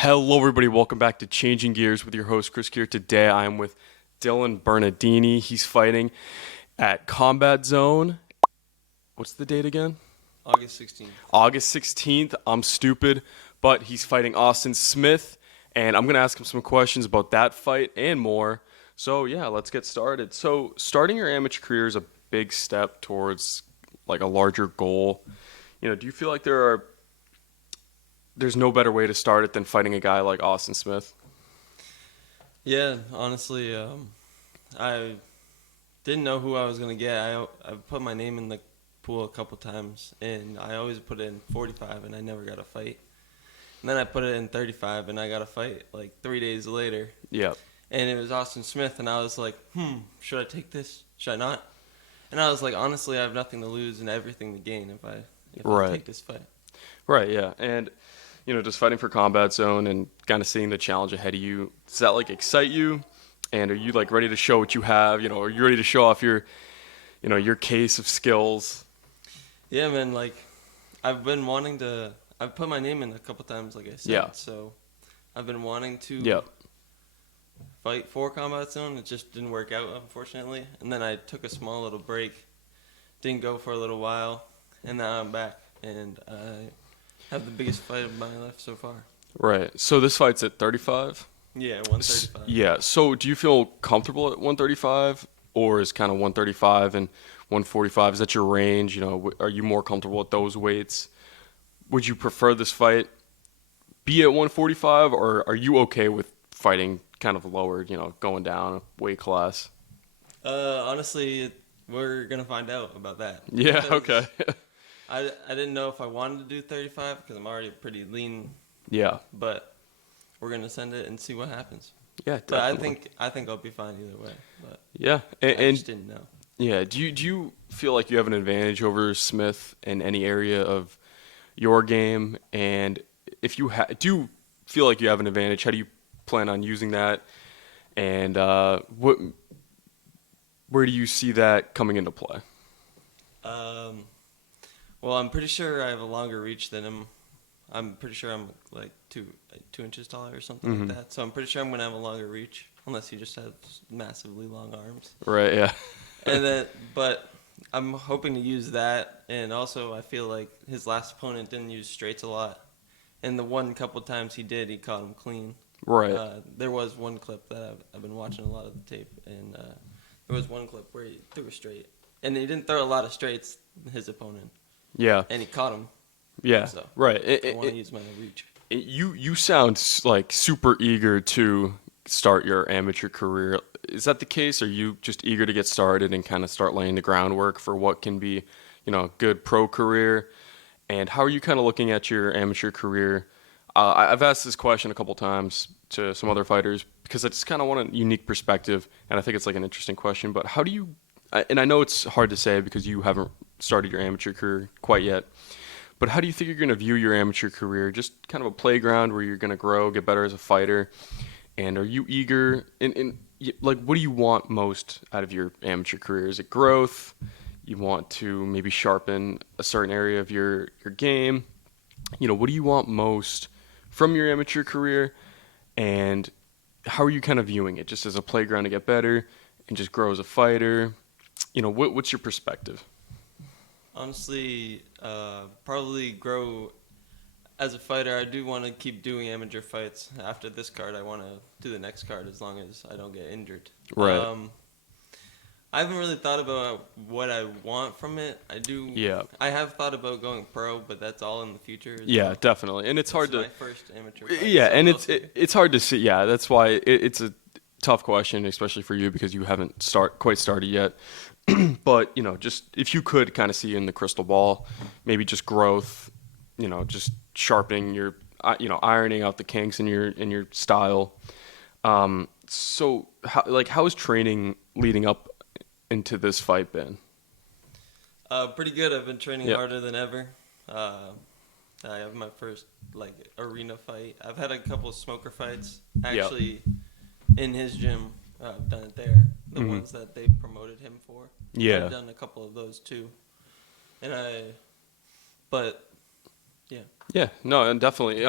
Hello, everybody. Welcome back to Changing Gears with your host, Chris here. Today, I am with Dylan Bernardini. He's fighting at Combat Zone. What's the date again? August 16th. August 16th. I'm stupid, but he's fighting Austin Smith, and I'm going to ask him some questions about that fight and more. So, yeah, let's get started. So, starting your amateur career is a big step towards like a larger goal. Do you feel like there's no better way to start it than fighting a guy like Austin Smith? Yeah, honestly, I didn't know who I was gonna get. I put my name in the pool a couple times, and I always put it in 45, and I never got a fight. And then I put it in 35, and I got a fight like 3 days later. Yeah. And it was Austin Smith, and I was like, should I take this? Should I not? And I was like, honestly, I have nothing to lose and everything to gain if I take this fight. Right, yeah. And just fighting for Combat Zone and kind of seeing the challenge ahead of you, does that like excite you? And are you like ready to show what you have? Are you ready to show off your case of skills? Yeah, man. Like, I've put my name in a couple times, like I said. Yeah. So, I've been wanting to Yeah. fight for Combat Zone. It just didn't work out, unfortunately. And then I took a small little break, didn't go for a little while, and now I'm back, and I have the biggest fight of my life so far. Right. So this fight's at 35? Yeah, 135. Yeah. So do you feel comfortable at 135, or is kind of 135 and 145, is that your range? Are you more comfortable at those weights? Would you prefer this fight be at 145, or are you okay with fighting kind of lower, going down a weight class? Honestly, we're gonna find out about that. Yeah, Because okay. I didn't know if I wanted to do 35 because I'm already pretty lean, Yeah. but we're gonna send it and see what happens. Yeah, But definitely. I think I'll be fine either way. But Yeah. I And just didn't know. yeah, do you feel like you have an advantage over Smith in any area of your game? And if you do you feel like you have an advantage, how do you plan on using that? And where do you see that coming into play? Um, well, I'm pretty sure I have a longer reach than him. I'm pretty sure I'm like 2 inches taller or something like that. So I'm pretty sure I'm gonna have a longer reach, unless he just has massively long arms. Right, yeah. But I'm hoping to use that, and also I feel like his last opponent didn't use straights a lot, and the one couple times he did, he caught him clean. Right. There was one clip that I've been watching a lot of the tape, and there was one clip where he threw a straight, and he didn't throw a lot of straights, his opponent, Yeah. and he caught him. Yeah. So Right. I want to use my reach. You sound like super eager to start your amateur career. Is that the case? Are you just eager to get started and kind of start laying the groundwork for what can be, a good pro career? And how are you kind of looking at your amateur career? I've asked this question a couple times to some other fighters because I just kind of want a unique perspective, and I think it's like an interesting question. But how do you? And I know it's hard to say because you haven't started your amateur career quite yet. But how do you think you're going to view your amateur career? Just kind of a playground where you're going to grow, get better as a fighter? And are you eager like, what do you want most out of your amateur career? Is it growth? You want to maybe sharpen a certain area of your game? What do you want most from your amateur career? And how are you kind of viewing it? Just as a playground to get better and just grow as a fighter? What's your perspective? Honestly, probably grow as a fighter. I do want to keep doing amateur fights. After this card, I want to do the next card as long as I don't get injured. Right. I haven't really thought about what I want from it. I do. Yeah. I have thought about going pro, but that's all in the future. Yeah, definitely. And it's hard This to. is my first amateur fight. Yeah, So and we'll see. it's hard to see. Yeah, that's why it's a tough question, especially for you because you haven't quite started yet. But just if you could kind of see in the crystal ball, maybe just growth, just sharpening your, ironing out the kinks in your style. So how is training leading up into this fight been? Pretty good. I've been training Yeah. harder than ever. I have my first like arena fight. I've had a couple of smoker fights actually in his gym. I've done it there. The Mhm. ones that they promoted him for. Yeah. I've done a couple of those too. And yeah. Yeah, no, and definitely.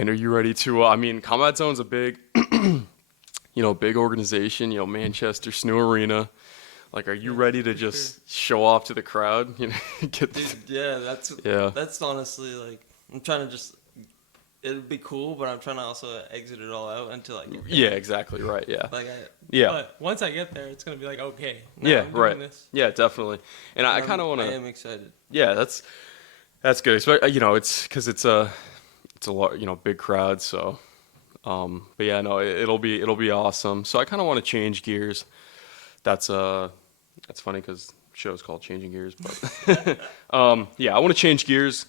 And are you ready to? I mean, Combat Zone's a big, big organization. Manchester Snow Arena. Like, are you Yeah, ready to for sure. just show off to the crowd? Get Dude, yeah, that's yeah, that's honestly like I'm trying to just it'd be cool, but I'm trying to also exit it all out until I get yeah, there. exactly right. Yeah, Like yeah, But once I get there, it's gonna be like, okay, now yeah, I'm right. doing this. Yeah, definitely. And I and kind of want I to. am excited. Yeah, that's good. It's because it's a lot, big crowd. So, but yeah, no, it'll be awesome. So I kind of want to change gears. That's that's funny because show's called Changing Gears, but yeah, I want to change gears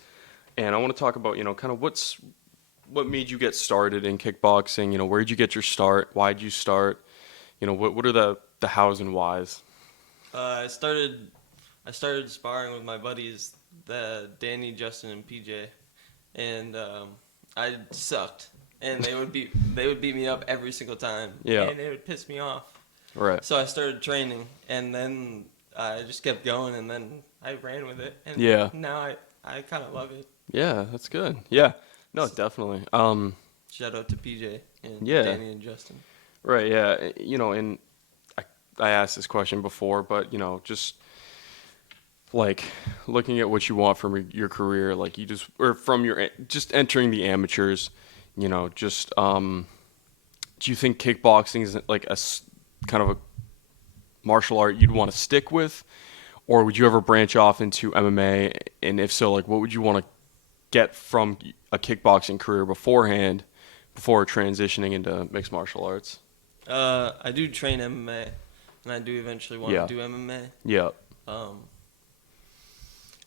and I want to talk about kind of what made you get started in kickboxing. Where did you get your start? Why did you start? What are the hows and whys? I started sparring with my buddies, the Danny, Justin, and PJ, and I sucked, and they would beat me up every single time. Yeah, And it would piss me off. right. So I started training, and then I just kept going, and then I ran with it, and Yeah. now I kind of love it. Yeah, that's good. Yeah, no, definitely. shout out to PJ and Yeah. Danny and Justin. Right, yeah. And I asked this question before, but, just like looking at what you want from your career, like or from just entering the amateurs, just, do you think kickboxing is like kind of a martial art you'd want to stick with? Or would you ever branch off into MMA? And if so, like, what would you want to get from a kickboxing career beforehand, before transitioning into mixed martial arts? I do train MMA, and I do eventually want Yeah. to do MMA. Yeah.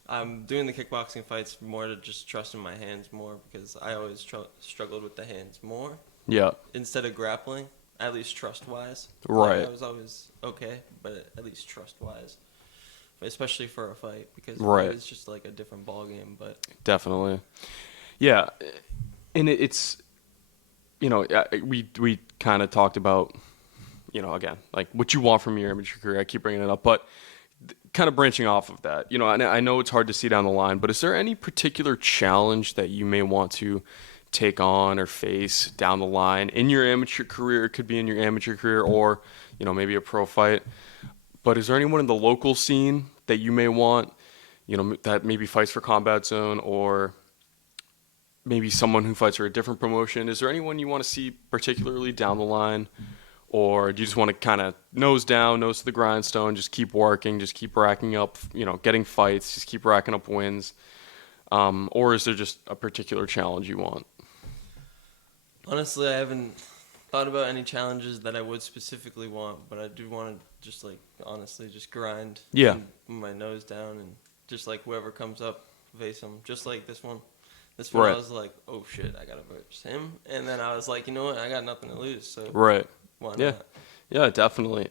I'm doing the kickboxing fights more to just trust in my hands more because I always struggled with the hands more Yeah. instead of grappling, at least trust-wise. Right. Like, I was always okay, but at least trust-wise, especially for a fight because Right. it's just like a different ball game. But Definitely. Yeah. And it's, we kind of talked about, again, like what you want from your amateur career. I keep bringing it up, but kind of branching off of that, and I know it's hard to see down the line, but is there any particular challenge that you may want to take on or face down the line in your amateur career? It could be in your amateur career or, maybe a pro fight. But is there anyone in the local scene that you may want, that maybe fights for Combat Zone, or maybe someone who fights for a different promotion? Is there anyone you want to see particularly down the line? Or do you just want to kind of nose to the grindstone, just keep working, just keep racking up, getting fights, just keep racking up wins? Or is there just a particular challenge you want? honestly, I haven't thought about any challenges that I would specifically want, but I do want to just like honestly just grind. Yeah. And put my nose down and just like whoever comes up, face them. Just like this one. This Right. I was like, oh shit, I gotta verse him. And then I was like, you know what, I got nothing to lose, so Right. why Yeah. not? Yeah, definitely.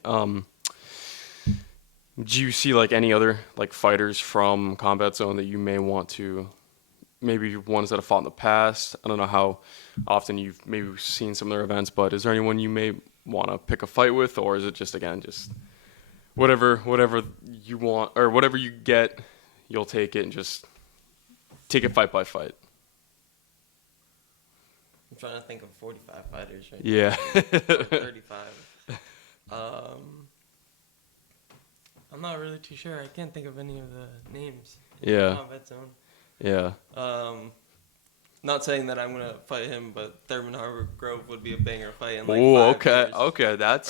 Do you see like any other like fighters from Combat Zone that you may want to, maybe ones that have fought in the past? I don't know how often you've maybe seen some of their events, but is there anyone you may want to pick a fight with, or is it just again just whatever you want or whatever you get, you'll take it and just take it fight by fight? I'm trying to think of 45 fighters right Yeah. now. Or 35. I'm not really too sure. I can't think of any of the names. Yeah. Combat Zone. Yeah. Not saying that I'm gonna fight him, but Thurman Harbor Grove would be a banger fight in like Oh, 5 okay. years. Okay,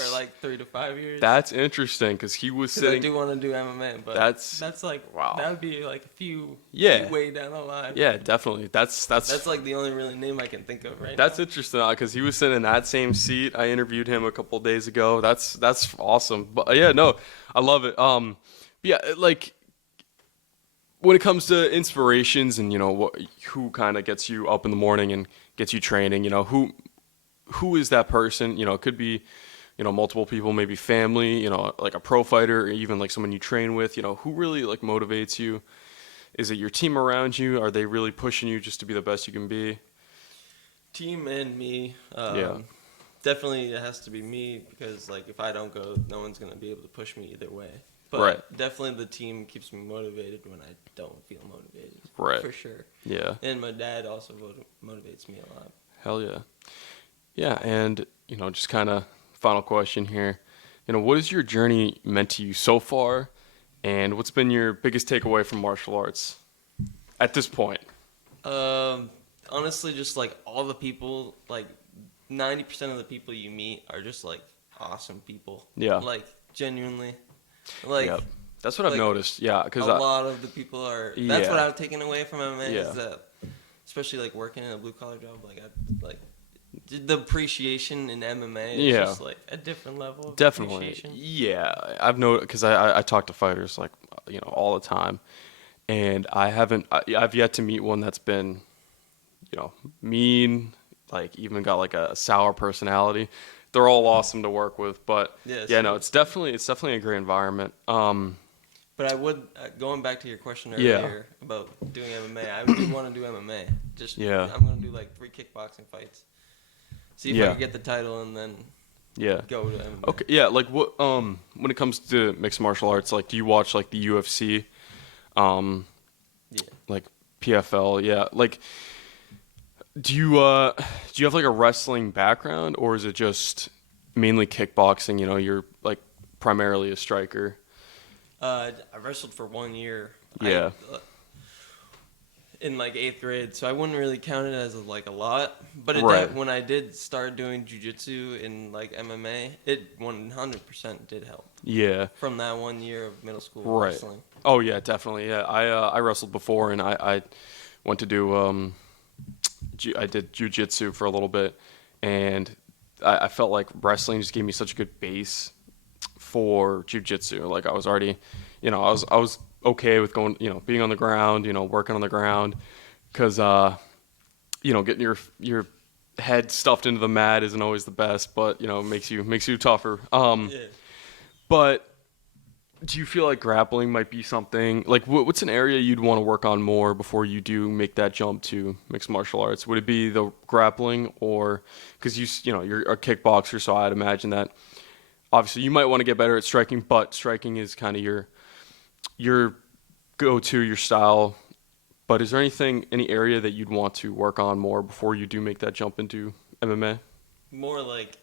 Or like 3 to 5 years. that's interesting because he was 'Cause I sitting. do want to do MMA, but That's like Wow. that would be like a few Yeah. way down the line. Yeah, definitely. That's that's like the only really name I can think of right That's interesting because he was sitting in that same seat. I interviewed him a couple days ago. That's awesome. But yeah, no, I love it. Yeah, like when it comes to inspirations and who kind of gets you up in the morning and gets you training, who is that person? It could be multiple people, maybe family, like a pro fighter, or even like someone you train with. Who really like motivates you? Is it your team around you? Are they really pushing you just to be the best you can be? Team and me. Yeah. Definitely it has to be me because like if I don't go, no one's gonna be able to push me either way. But Right. definitely the team keeps me motivated when I don't feel motivated. Right. For sure. Yeah. And my dad also motivates me a lot. Hell yeah. Yeah, and just kind of final question here. What has your journey meant to you so far, and what's been your biggest takeaway from martial arts at this point? Um, Honestly, just like all the people, like 90% of the people you meet are just like awesome people. Yeah. Like genuinely, like Yep. That's what I've like noticed. Yeah, a lot of the people are. That's what yeah, I've taken away from MMA yeah, is that, especially like working in a blue collar job, like I like the appreciation in MMA is yeah, just like A different level of definitely. appreciation. Yeah, I've noticed because I talk to fighters like all the time, and I've yet to meet one that's been mean, like even got like a sour personality. They're all awesome to work with, but yeah. yeah, no, So, it's definitely a great environment. but I would going back to your question Yeah, earlier about doing MMA. I do want to do MMA. Just yeah, I'm gonna do like 3 kickboxing fights. See if I yeah, can get the title and then yeah. go to MMA. Okay, yeah, like what when it comes to mixed martial arts, like do you watch like the UFC, um Yeah. like PFL, yeah. Like do you have like a wrestling background, or is it just mainly kickboxing, you're like primarily a striker? I wrestled for 1 year. Yeah. In like 8th grade, so I wouldn't really count it as like a lot. But Right. when I did start doing jujitsu in like MMA, it 100% did help Yeah. from that 1 year of middle school Right. wrestling. Oh yeah, definitely. Yeah. I wrestled before, and I went to do I did jujitsu for a little bit, and I felt like wrestling just gave me such a good base for jujitsu. Like I was already, I was okay with going, being on the ground, working on the ground, because getting your head stuffed into the mat isn't always the best, but makes you tougher. Yeah. But do you feel like grappling might be something like what's an area you'd want to work on more before you do make that jump to mixed martial arts? Would it be the grappling, or because you're a kickboxer, so I'd imagine that obviously you might want to get better at striking, but striking is kind of your go-to, your style. But is there any area that you'd want to work on more before you do make that jump into MMA? More like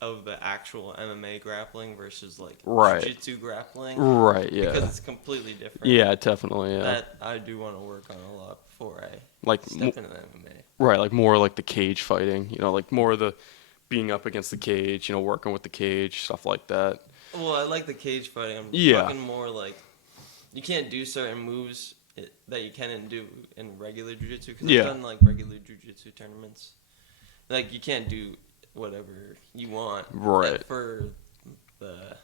of the actual MMA grappling versus like Right. jiu-jitsu grappling Right, because yeah. it's completely different. Yeah, definitely, yeah. That I do want to work on a lot before I Like step into the MMA. right, like more like the cage fighting, like more of the being up against the cage, working with the cage, stuff like that. Well, I like the cage fighting. I'm Yeah. talking more like you can't do certain moves that you can do in regular jiu-jitsu because Yeah. I've done like regular jiu-jitsu tournaments. Like you can't do whatever you want Right. for the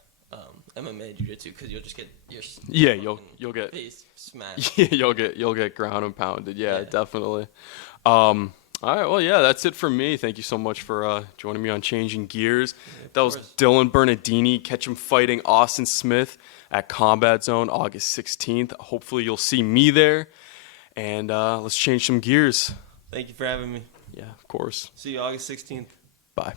MMA jiu-jitsu because you'll just get your Yeah, fucking you'll get face smashed. yeah, you'll get ground and pounded. Yeah, Yeah. definitely. All right, well, yeah, that's it for me. Thank you so much for joining me on Changing Gears. Of That was course. Dylan Bernardini. Catch him fighting Austin Smith at Combat Zone August 16th. Hopefully, you'll see me there. And let's change some gears. Thank you for having me. Yeah, of course. See you August 16th. Bye.